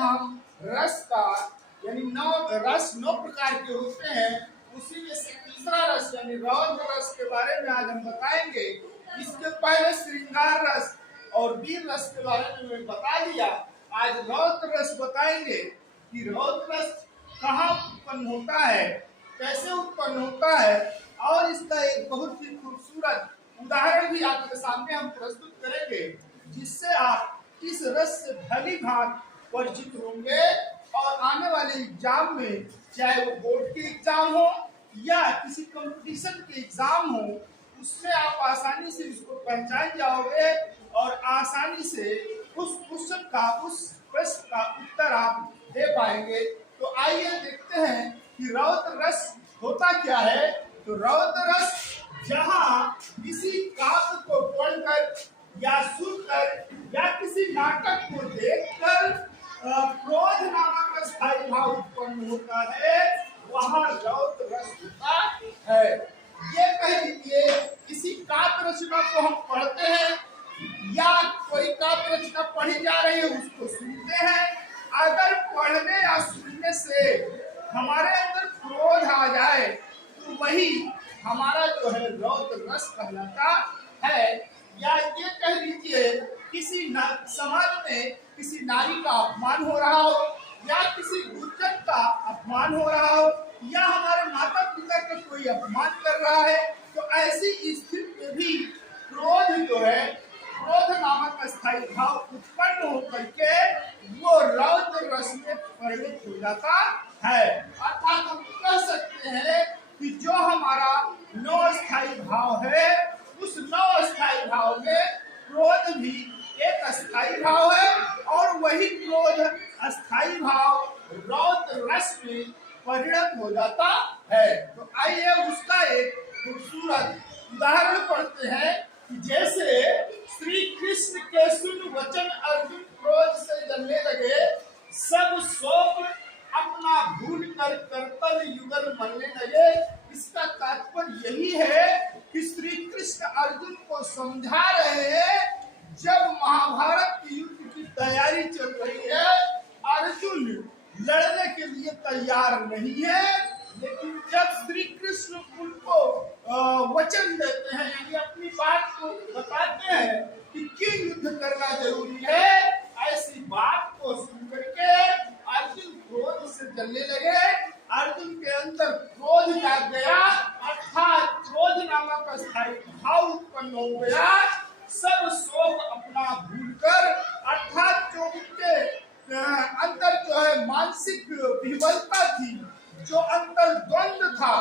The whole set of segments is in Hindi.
हम रस का यानी नौ प्रकार के होते हैं, उसी में से तीसरा रस यानी रौद्र रस के बारे में आज हम बताएंगे। इसके पहले श्रृंगार रस और वीर रस के बारे में मैं बता दिया। आज रौद्र रस बताएंगे कि रौद्र रस कहाँ उत्पन्न होता है, कैसे उत्पन्न होता है, और इसका एक बहुत ही खूबसूरत उदाहरण भी आपके सामने हम प्रस्तुत करेंगे, जिससे आप इस रस से भली भांति परिचित होंगे और आने वाले एग्जाम में, चाहे वो बोर्ड के एग्जाम हो या किसी कंपटीशन के एग्जाम हो, उसमें आप आसानी से इसको पहचान जाओगे और आसानी से उस क्वेश्चन का, उस प्रश्न का उत्तर आप दे पाएंगे। तो आइए देखते हैं कि रौद्र रस होता क्या है। तो रौद्र रस जहाँ किसी काव्य को पढ़कर या सुनकर या किसी नाटक को देखकर क्रोध नामक स्थायी भाव उत्पन्न होता है, वहाँ रौद्र रस होता है। ये कह लीजिए किसी काव्य रचना को हम पढ़ते हैं या कोई काव्य रचना पढ़ी जा रही है उसको सुनते हैं, अगर पढ़ने या सुनने से हमारे अंदर क्रोध आ जाए तो वही हमारा जो है रौद्र रस कहलाता है। या ये कह लीजिए किसी समाज में किसी नारी का अपमान हो रहा हो या किसी गुर्जर का अपमान हो रहा हो या हमारे माता पिता का कोई अपमान कर रहा है, तो ऐसी स्थिति में भी क्रोध जो है, क्रोध नामक स्थायी भाव उत्पन्न होकर के वो रौद्र रस में परिणत हो जाता है। अर्थात हम कह सकते हैं कि जो हमारा नौ स्थायी भाव है, उस नौ स्थायी भाव में क्रोध भी एक स्थायी भाव है और वही क्रोध अस्थायी भाव रौद्र रस में परिणत हो जाता है। तो आइए उसका एक खूबसूरत उदाहरण पढ़ते हैं कि जैसे श्री कृष्ण के सुन वचन अर्जुन क्रोध से जलने लगे, सब शोक अपना भूल कर कर्तव्य युगल मरने लगे। इसका तात्पर्य यही है कि श्री कृष्ण अर्जुन को समझा रहे हैं, जब महाभारत के युद्ध की तैयारी चल रही है, अर्जुन लड़ने के लिए तैयार नहीं है, लेकिन जब श्री कृष्ण उनको वचन देते हैं यानी अपनी बात को बताते हैं कि क्यों युद्ध करना जरूरी है, ऐसी बात को सुनकर के अर्जुन क्रोध से जलने लगे। अर्जुन के अंदर क्रोध जाग गया, अर्थात क्रोध नामक स्थायी भाव उत्पन्न हो गया। सब शोक अपना भूलकर, अर्थात जो उनके अंदर जो है मानसिक विवलता थी, जो अंदर द्वंद्व था,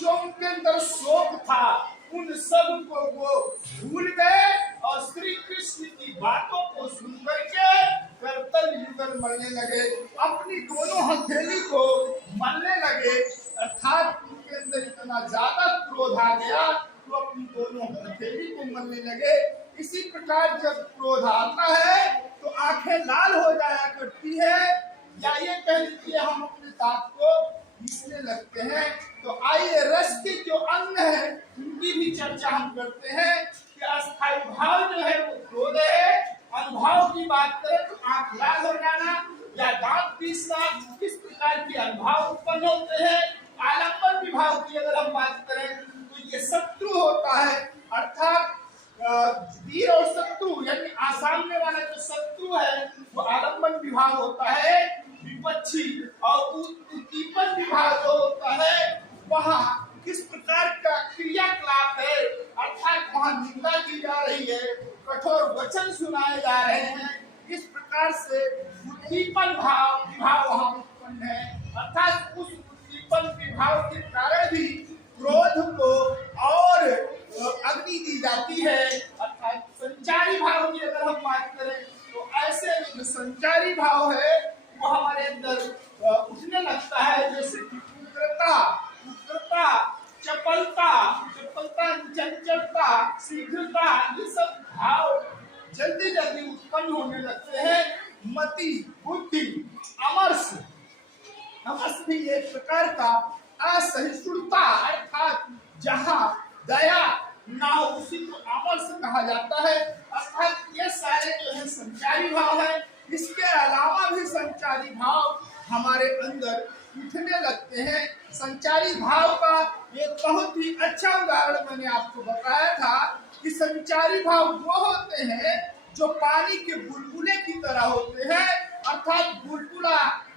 जो उनके अंदर शोक था, उन सब को वो भूल गए और श्री कृष्ण की बातों को सुन करके कर्तव्य युगल मरने लगे, अपनी दोनों हथेली को मरने लगे। अर्थात उनके अंदर इतना ज्यादा क्रोध आ गया तो अपनी दोनों हथेली को मरने लगे। इसी प्रकार जब क्रोध आता है तो आंखें लाल हो जाया करती है, या ये कह लीजिए हम अपने दांत को पीसने लगते हैं। तो आइए रस के जो अंग है उनकी भी चर्चा हम करते हैं कि अस्थायी भाव जो है वो क्रोध है। अनुभाव की बात करें तो आंख लाल हो जाना या दांत पीसना, किस प्रकार के अनुभाव उत्पन्न होते हैं। आलंबन विभाव की अगर हम बात करें तो ये शत्रु होता है, अर्थात वीर और शत्रु यानी सामने वाला जो शत्रु है वो आलंबन विभाग होता है विपक्षी, और उद्दीपन विभाग जो होता है वहाँ किस प्रकार का क्रियाकलाप है, अर्थात वहाँ निंदा की जा रही है, कठोर वचन सुनाए जा रहे हैं। इस प्रकार से उद्दीपन विभाग वहाँ उत्पन्न है, अर्थात उस उद्दीपन विभाग के कारण भी क्रोध को और अग्नि दी जाती है। अर्थात संचारी भाव की अगर हम बात करें तो ऐसे जो संचारी भाव है वो हमारे अंदर उठने लगता है, जैसे कि उग्रता, चपलता, चंचलता, शीघ्रता, ये सब भाव जल्दी जल्दी उत्पन्न होने लगते हैं। मति, बुद्धि, अमर्ष भी एक प्रकार का असहिष्णुता, अर्थात जहाँ दया ना हो उसी को अमर्ष कहा जाता है। अर्थात ये सारे जो है संचारी भाव है। इसके अलावा भी संचारी भाव हमारे अंदर उठने लगते हैं। संचारी भाव का एक बहुत ही अच्छा उदाहरण मैंने आपको बताया था कि संचारी भाव वो होते हैं जो पानी के बुलबुले की तरह होते हैं, अर्थात बुलबुला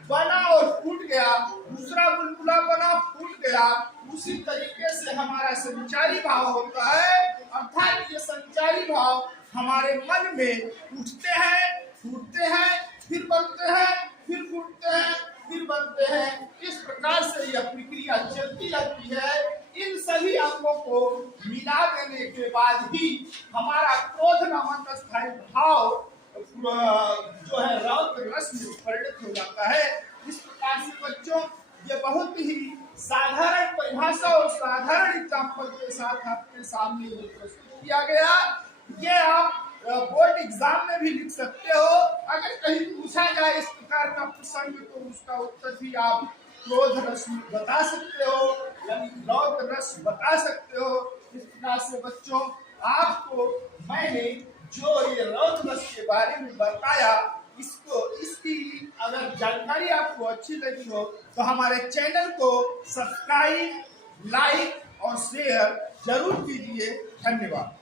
बना और फूट गया, दूसरा बुलबुला बना फूट गया। उसी तरीके से हमारा संचारी भाव होता है, अर्थात ये संचारी भाव हमारे मन में उठते हैं, फूटते हैं, फिर बनते हैं, फिर फूटते हैं, फिर बनते हैं। इस प्रकार से यह प्रक्रिया चलती रहती है। इन सभी अंगों को मिला देने के बाद ही हमारा क्रोध नामक स्थायी भाव जो है रौद्र रस में परिणत हो जाता है। इस प्रकार से बच्चों ये बहुत ही साधारण परिभाषा और साधारण एग्जाम्पल के साथ आपके सामने प्रस्तुत किया गया। ये आप बोर्ड एग्जाम में भी लिख सकते हो। अगर कहीं पूछा जाए इस प्रकार का प्रसंग तो उसका उत्तर भी आप क्रोध रस बता सकते हो, यानी रौद्र रस बता सकते हो। इस प्रकार से बच्चों आपको मैंने जो ये रौद्र रस के बारे में बताया, इसकी अगर जानकारी आपको अच्छी लगी हो तो हमारे चैनल को सब्सक्राइब, लाइक और शेयर जरूर कीजिए। धन्यवाद।